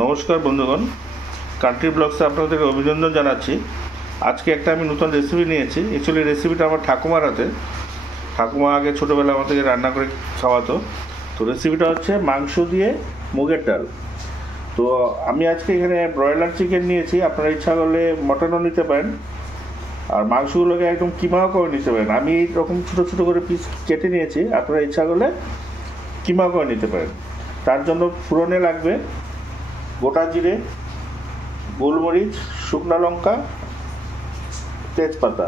নমস্কার বন্ধুগণ, কান্ট্রি ব্লগসে আপনাদেরকে অভিনন্দন জানাচ্ছি। আজকে একটা আমি নতুন রেসিপি নিয়েছি। অ্যাকচুয়ালি রেসিপিটা আমার ঠাকুমার হাতে। ঠাকুমা আগে ছোটোবেলা আমাদেরকে রান্না করে খাওয়াতো। তো রেসিপিটা হচ্ছে মাংস দিয়ে মুগের ডাল। তো আমি আজকে এখানে ব্রয়লার চিকেন নিয়েছি, আপনারা ইচ্ছা করলে মটনও নিতে পারেন, আর মাংসগুলোকে একদম কিমাও করে নিতে পারেন। আমি এইরকম ছোটো ছোটো করে পিস কেটে নিয়েছি, আপনারা ইচ্ছা করলে কিমাও করে নিতে পারেন। তার জন্য ফোড়নে লাগবে গোটা জিরে, গোলমরিচ, শুকনো লঙ্কা, তেজপাতা,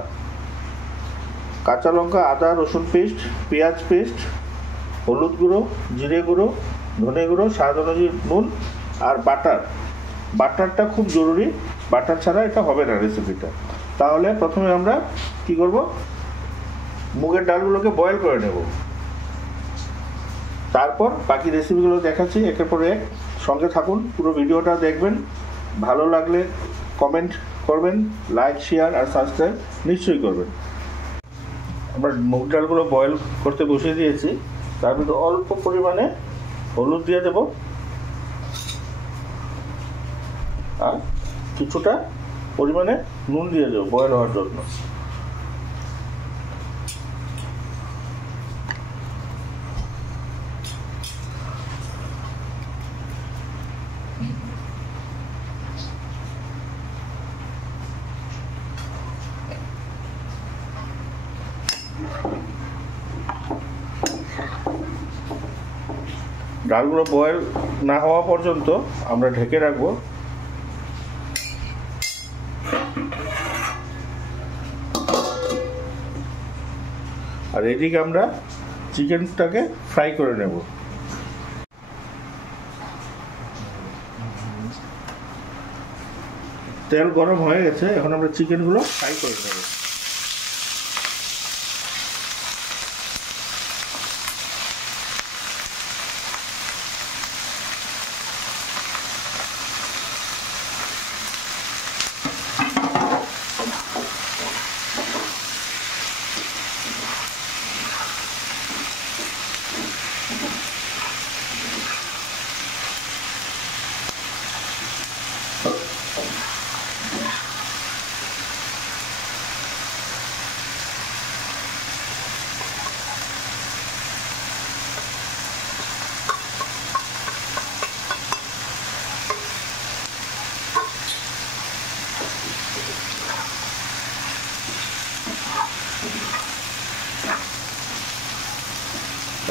কাঁচা লঙ্কা, আদা রসুন পেস্ট, পেঁয়াজ পেস্ট, হলুদ গুঁড়ো, জিরে গুঁড়ো, ধনে গুঁড়ো, স্বাদ অনুযায়ী নুন, আর বাটারটা খুব জরুরি। বাটার ছাড়া এটা হবে না রেসিপিটা। তাহলে প্রথমে আমরা কি করব, মুগের ডালগুলোকে বয়েল করে নেব, তারপর বাকি রেসিপিগুলো দেখাচ্ছি একের পর এক। সঙ্গে থাকুন, পুরো ভিডিওটা দেখবেন। ভালো লাগলে কমেন্ট করবেন, লাইক, শেয়ার আর সাবস্ক্রাইব নিশ্চয়ই করবেন। আমরা মুগ ডালগুলো বয়েল করতে বসিয়ে দিয়েছি। তার মধ্যে অল্প পরিমাণে হলুদ দিয়ে দেব, আর কিছুটা পরিমাণে নুন দিয়ে দেবো বয়েল হওয়ার জন্য। ডালগুলো বয়েল না হওয়া পর্যন্ত আমরা ঢেকে রাখবো। আর এদিকে আমরা চিকেনটাকে ফ্রাই করে নেব। তেল গরম হয়ে গেছে, এখন আমরা চিকেনগুলো ফ্রাই করে নেব।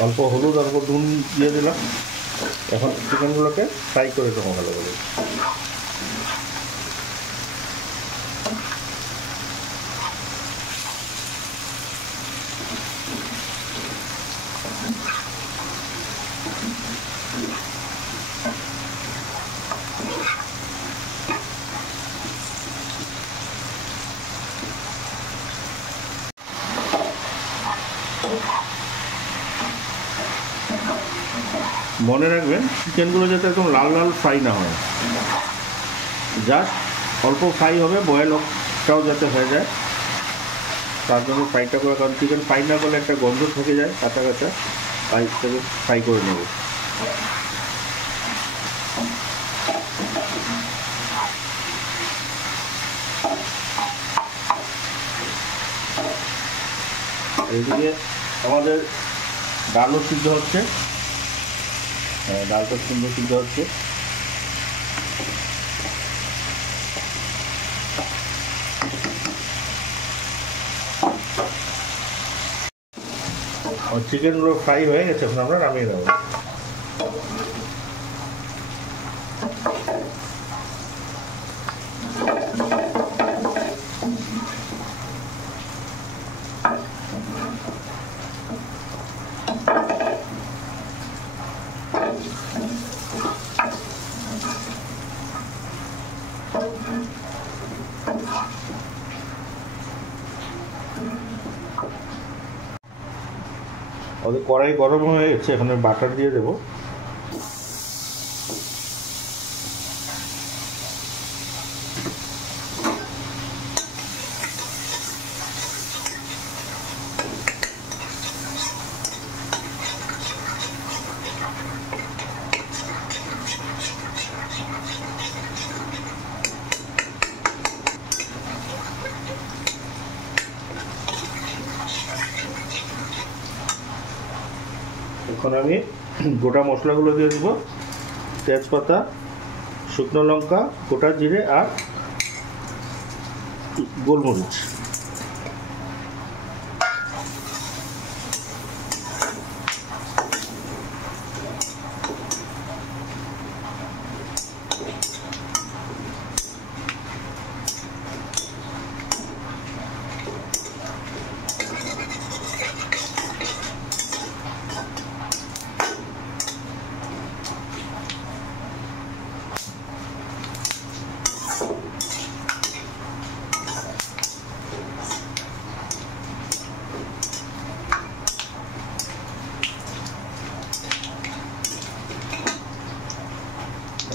অল্প হলুদ, অল্প নুন দিয়ে দিলাম। এখন চিকেনগুলোকে ফ্রাই করে দেবো ভালো করে। মনে রাখবেন, চিকেনগুলো যাতে একদম লাল লাল ফ্রাই না হয়, জাস্ট অল্প ফ্রাই হবে, বয়েলটাও যাতে হয়ে যায়, তার জন্য ফ্রাইটা করে। কারণ চিকেন ফ্রাই না করলে একটা গন্ধ থেকে যায় কাঁচা কাঁচা, তাই থেকে ফ্রাই করে নেব। এইদিকে আমাদের ডালও সিদ্ধ হচ্ছে। ডালটা সুন্দর সিদ্ধ হচ্ছে। চিকেনগুলো ফ্রাই হয়ে গেছে, এখন আমরা নামিয়ে দেবো। ওদের কড়াই গরম হয়ে গেছে, এখন বাটার দিয়ে দেবো। এখন আমি গোটা মশলাগুলো দিয়ে দিব, তেজপাতা, শুকনো লঙ্কা, গোটা জিরে আর গোলমরিচ।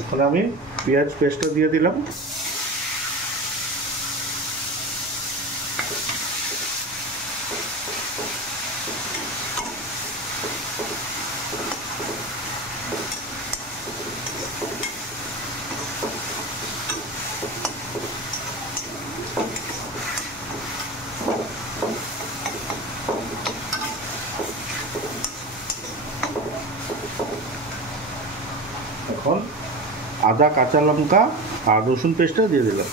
এখন আমি পেঁয়াজ পেস্টটা দিয়ে দিলাম। এখন আদা, কাঁচা লঙ্কা আর রসুন পেস্টটা দিয়ে দিলাম।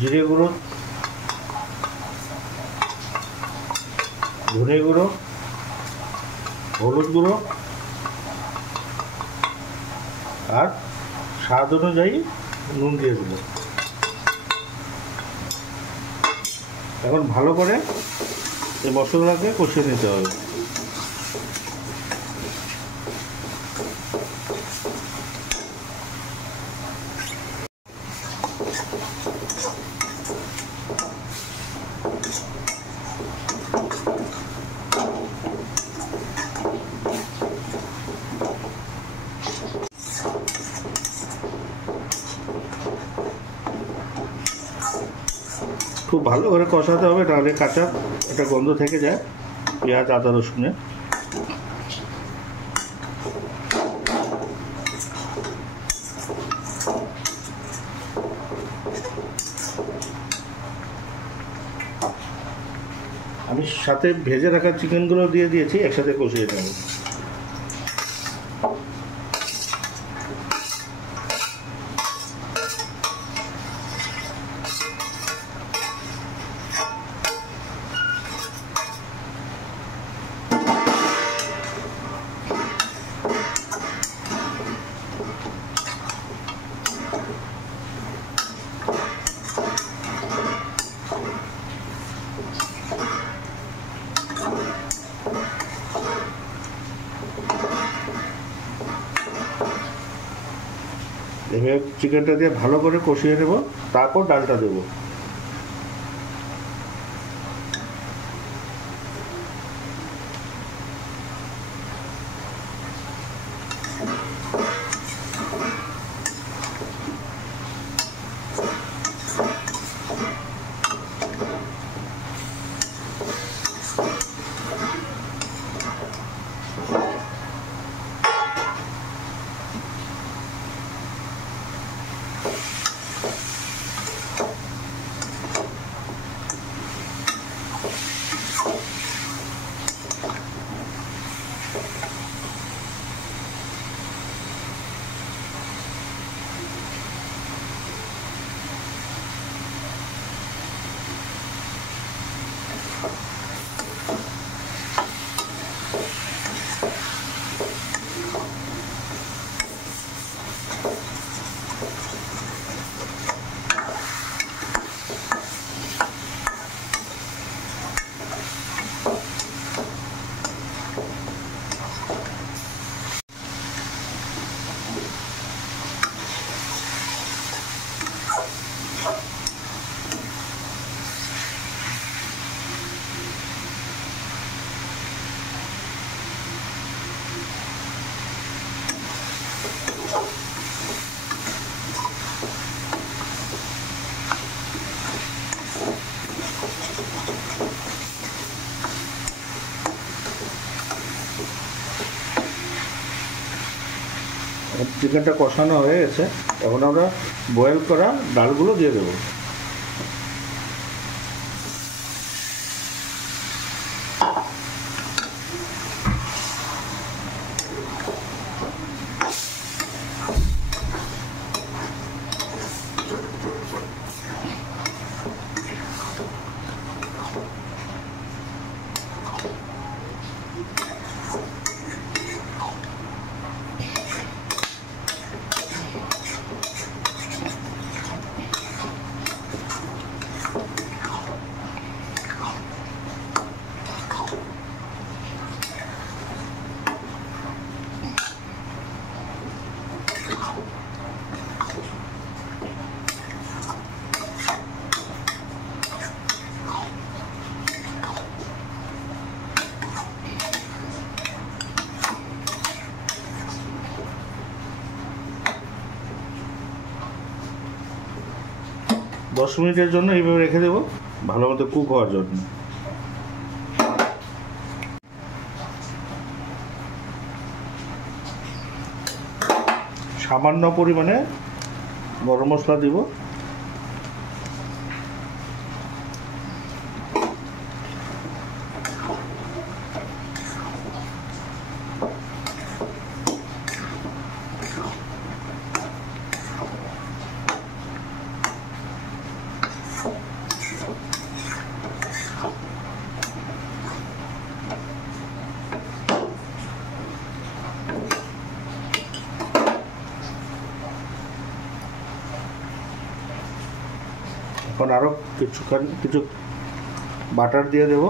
জিরে গুঁড়ো, ধনে গুঁড়ো, হলুদ গুঁড়ো আর স্বাদ অনুযায়ী নুন দিয়ে দেবো। এখন ভালো করে এই মশলাটাকে কষিয়ে নিতে হবে। খুব ভালো করে কষাতে হবে, তাহলে কাঁচা একটা গন্ধ থেকে যায় পেঁয়াজ, আদা, রসুনের। আমি সাথে ভেজে রাখা চিকেনগুলো দিয়ে দিয়েছি, একসাথে কষিয়ে নেব। এবার চিকেনটা দিয়ে ভালো করে কষিয়ে নেব, তারপর ডালটা দেবো। চিকেনটা কষানো হয়ে গেছে, এখন আমরা বয়েল করা ডালগুলো দিয়ে দেবো। দশ মিনিটের জন্য এইভাবে রেখে দেবো ভালো মতো কুক হওয়ার জন্য। সামান্য পরিমাণে গরম মশলা দিব, এখন আরও কিছু বাটার দিয়ে দেব।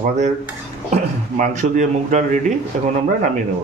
আমাদের মাংস দিয়ে মুগ ডাল রেডি, এখন আমরা নামিয়ে নেব।